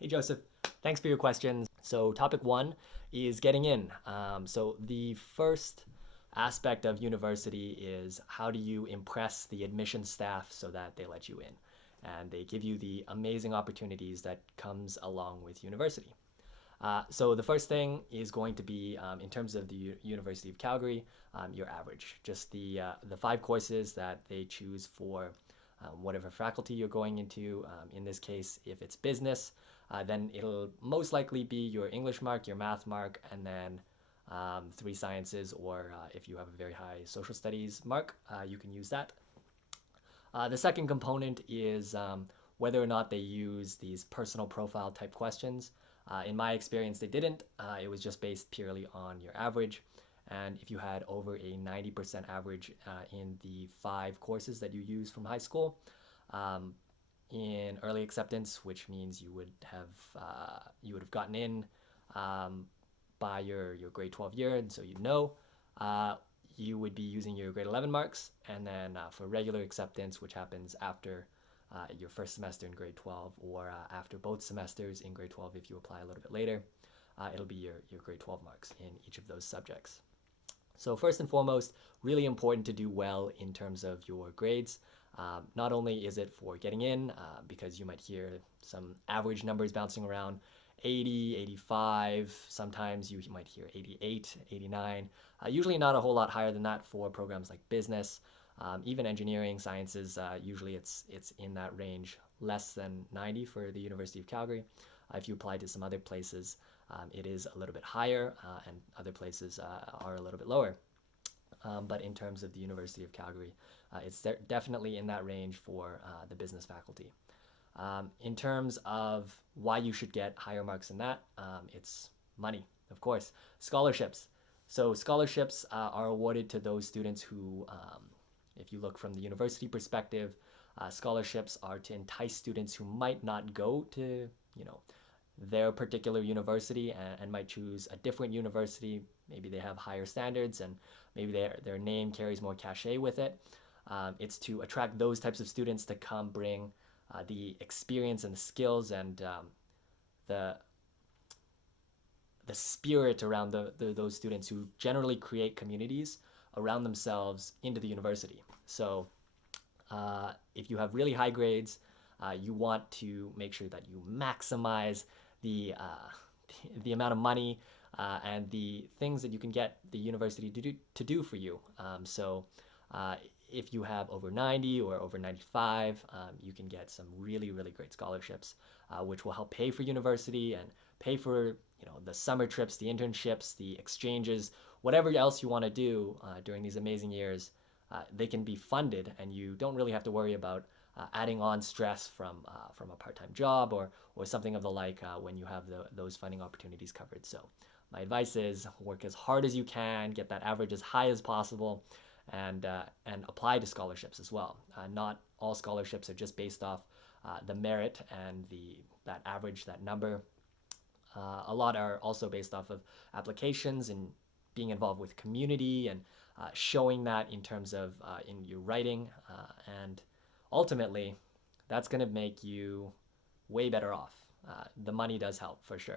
Hey Joseph, thanks for your questions. So topic one is getting in. So the first aspect of university is how do you impress the admission staff so that they let you in, and they give you the amazing opportunities that comes along with university. So the first thing is going to be in terms of the University of Calgary, your average, just the five courses that they choose for whatever faculty you're going into. In this case, if it's business, then it'll most likely be your English mark, your math mark, and then three sciences, or if you have a very high social studies mark, you can use that. The second component is whether or not they use these personal profile type questions. In my experience, they didn't. It was just based purely on your average. And if you had over a 90% average in the five courses that you use from high school, um, in early acceptance, which means you would have gotten in um, by your grade 12 year, and so uh, you would be using your grade 11 marks, and then for regular acceptance, which happens after your first semester in grade 12, or after both semesters in grade 12 if you apply a little bit later, it'll be your grade 12 marks in each of those subjects. So first and foremost, really important to do well in terms of your grades. Not only is it for getting in, because you might hear some average numbers bouncing around, 80, 85, sometimes you might hear 88, 89. Usually not a whole lot higher than that for programs like business. Even engineering, sciences, usually it's in that range, less than 90 for the University of Calgary. If you apply to some other places, it is a little bit higher, and other places are a little bit lower. But in terms of the University of Calgary, it's definitely in that range for the business faculty. In terms of why you should get higher marks than that, it's money, of course. Scholarships. So scholarships are awarded to those students who, if you look from the university perspective, scholarships are to entice students who might not go to, their particular university, and might choose a different university. Maybe they have higher standards, and maybe their name carries more cachet with it. It's to attract those types of students to come bring the experience and the skills and the the spirit around those students who generally create communities around themselves into the university. So if you have really high grades, you want to make sure that you maximize the amount of money and the things that you can get the university to do for you. So if you have over 90 or over 95, you can get some really, really great scholarships, which will help pay for university and pay for the summer trips, the internships, the exchanges, whatever else you want to do during these amazing years. They can be funded, and you don't really have to worry about adding on stress from a part-time job or something of the like when you have those funding opportunities covered. So my advice is work as hard as you can, get that average as high as possible, and apply to scholarships as well. Not all scholarships are just based off the merit and that average, that number. A lot are also based off of applications and being involved with community and showing that in terms of in your writing, and ultimately that's going to make you way better off. The money does help for sure.